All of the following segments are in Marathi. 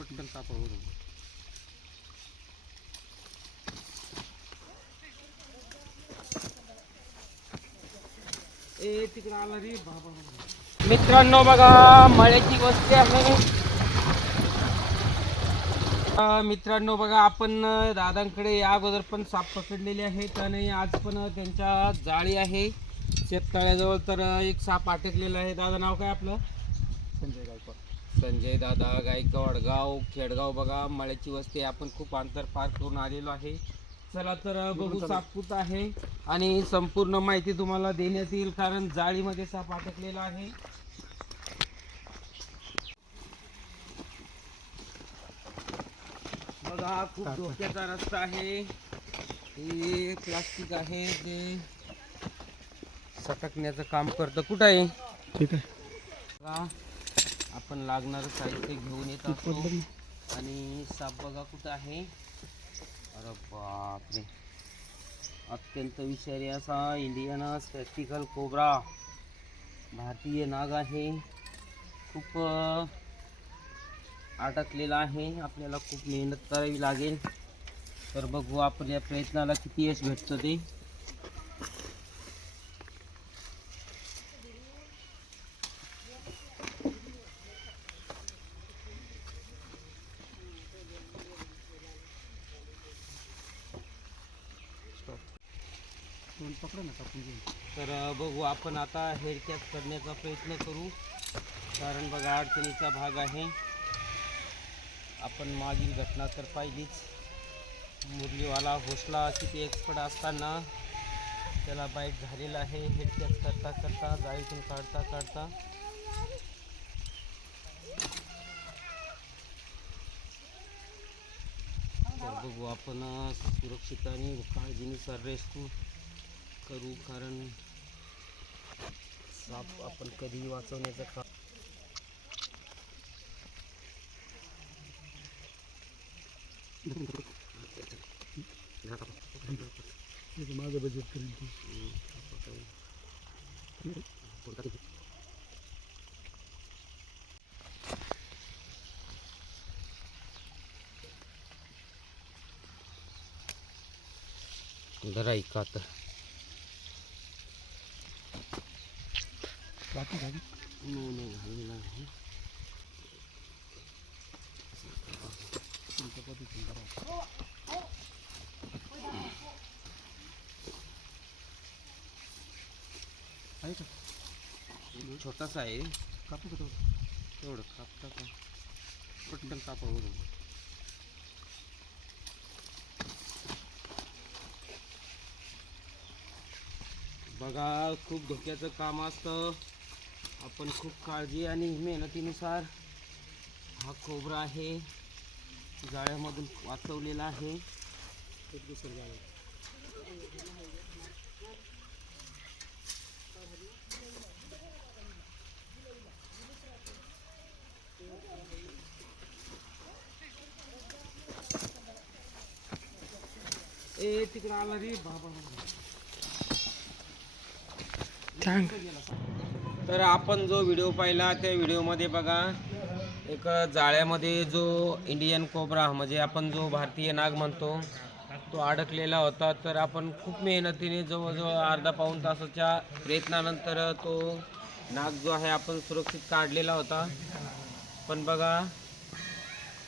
पटकन सापड होतं ए तिकडे आला रे बाबा मित्रांनो बघा मळ्याची वस्ती आहे अ, मित्रांनो बघा आपण दादांकडे या अगोदर पण साप पकडलेले आहेत आणि आज पण त्यांच्या जाळी आहे. शेततळ्याजवळ तर एक साप अटकलेला आहे. दादा नाव काय आपलं? संजय गायकवाड. संजय दादा गायकवाड गाव खेडगाव बघा मळ्याची वस्ती. आपण खूप अंतर पार करून आलेलो आहे. चला तर बघू साप कुठं आहे. आणि संपूर्ण माहिती तुम्हाला देण्यात येईल कारण जाळीमध्ये साप अटकलेला आहे. बघा खूप धोक्याचा रस्ता आहे. हे प्लास्टिक आहे जे सटकण्याचं काम करतं. कुठं आहे? ठीक आहे. आपण लागणारं साहित्य घेऊन येत असतो. आणि साप बघा कुठं आहे. अरे बापरे. अत्यंत विषारी असा इंडियन स्पॅक्टिकल कोब्रा भारतीय नाग आहे. खूप अं, अडकलेला आहे. आपल्याला खूप मेहनत करावी लागेल. तर बघू आपण या प्रयत्नाला किती यश भेटतं ते. तर बघू आपण आता हेअरकॅप करण्याचा प्रयत्न करू. कारण बघा अडचणीचा भाग आहे. आपण मागील घटना तर पाहिलीच. मुरलीवाला भोसला किती एक्सपर्ट असताना त्याला बाईट झालेला आहे. हेडकॅप करता करता जाळीतून काढता काढता. तर बघू आपण सुरक्षित आणि काळजीनुसार रेस्क्यू करू कारण साप आपण कधीही वाचवण्याचं काम माझं बजेट करेन जरा ऐका तर? कापून घाल नाही नाही आहे का? छोटासा आहे. कापू का तेवढं? तेवढं कापता का? पटकन होतं बघा खूप धोक्याचं काम असतं. आपण खूप काळजी आणि मेहनतीनुसार हा खोबरा आहे. जाळ्यामधून वाचवलेला आहे. एक दुसरं जावं ए तिकडे आला रे बाबा. तर आपण जो व्हिडिओ पाहिला त्या व्हिडिओमध्ये बघा एक जाळ्यामध्ये जो इंडियन कोबरा म्हणजे आपण जो भारतीय नाग म्हणतो तो अडकलेला होता. तर आपण खूप मेहनतीने जवळजवळ अर्धा पाऊण तासाच्या प्रयत्नानंतर तो नाग जो आहे आपण सुरक्षित काढलेला होता. पण बघा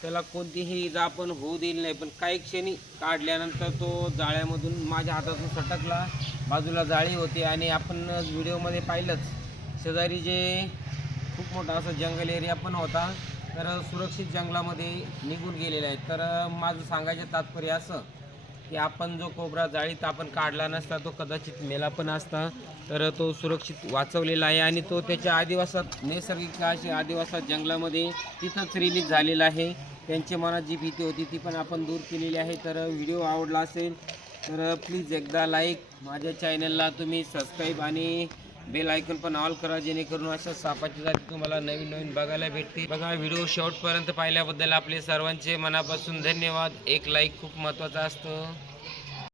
त्याला कोणतीही इजा आपण होऊ दिली नाही. पण काही क्षणी काढल्यानंतर तो जाळ्यामधून माझ्या हातातून सटकला. बाजूला जाळी होती आणि आपण व्हिडिओमध्ये पाहिलंच. शेजारी जे खूप मोठा असा जंगल एरिया पण होता तर सुरक्षित जंगलामध्ये निघून गेलेले आहेत. तर माझं सांगायचं तात्पर्य असं की आपण जो कोबरा जाळीत आपण काढला नसता तो कदाचित मेला पण असता तर तो सुरक्षित वाचवलेला आहे आणि तो त्याच्या आदिवासात नैसर्गिक अशी आदिवासात जंगलामध्ये तिथंच रिलीज झालेला आहे. त्यांच्या मनात जी भीती होती ती पण आपण दूर केलेली आहे. तर व्हिडिओ आवडला असेल तर प्लीज एकदा लाईक माझ्या चॅनलला तुम्ही सबस्क्राईब आणि बेल आयकॉन पण ऑल करा जेणेकरून अशा सापाची जाती तुम्हाला नवीन नवीन बघायला भेटते बघा व्हिडिओ शेवटपर्यंत पाहिल्याबद्दल आपले सर्वांचे मनापासून धन्यवाद. एक लाईक खूप महत्त्वाचा असतो.